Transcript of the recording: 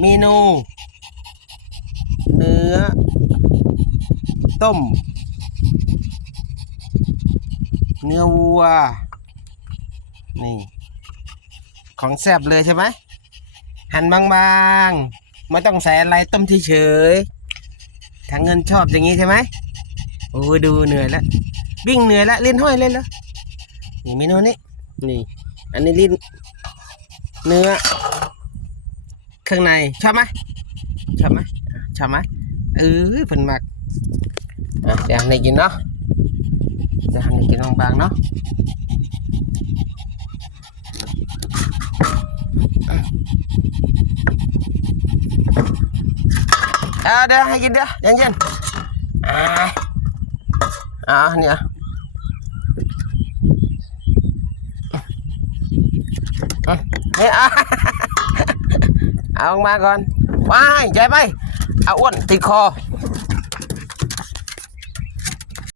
เมนูเนื้อต้มเนื้อวัวนี่ของแซ่บเลยใช่ไหมหั่นบางๆไม่ต้องใส่อะไรต้มเฉยๆทางเงินชอบอย่างนี้ใช่ไหมโอ้ยดูเหนื่อยแล้ววิ่งเหนื่อยแล้วเล่นห้อยเล่นแล้วนี่เมนูนี้นี่อันนี้ลิ้นเนื้อข้างในชอบไหมชอบไหมชอบไหมเพิ่นมักเดี๋ยวให้กินเนาะเดี๋ยวให้กินบางๆเนาะเดี๋ยวให้กินเดี๋ยวเย็นๆเนี่ยเนี่ยเอาออกมาก่อนว้ายใจไปเอาอ้วนติดคอ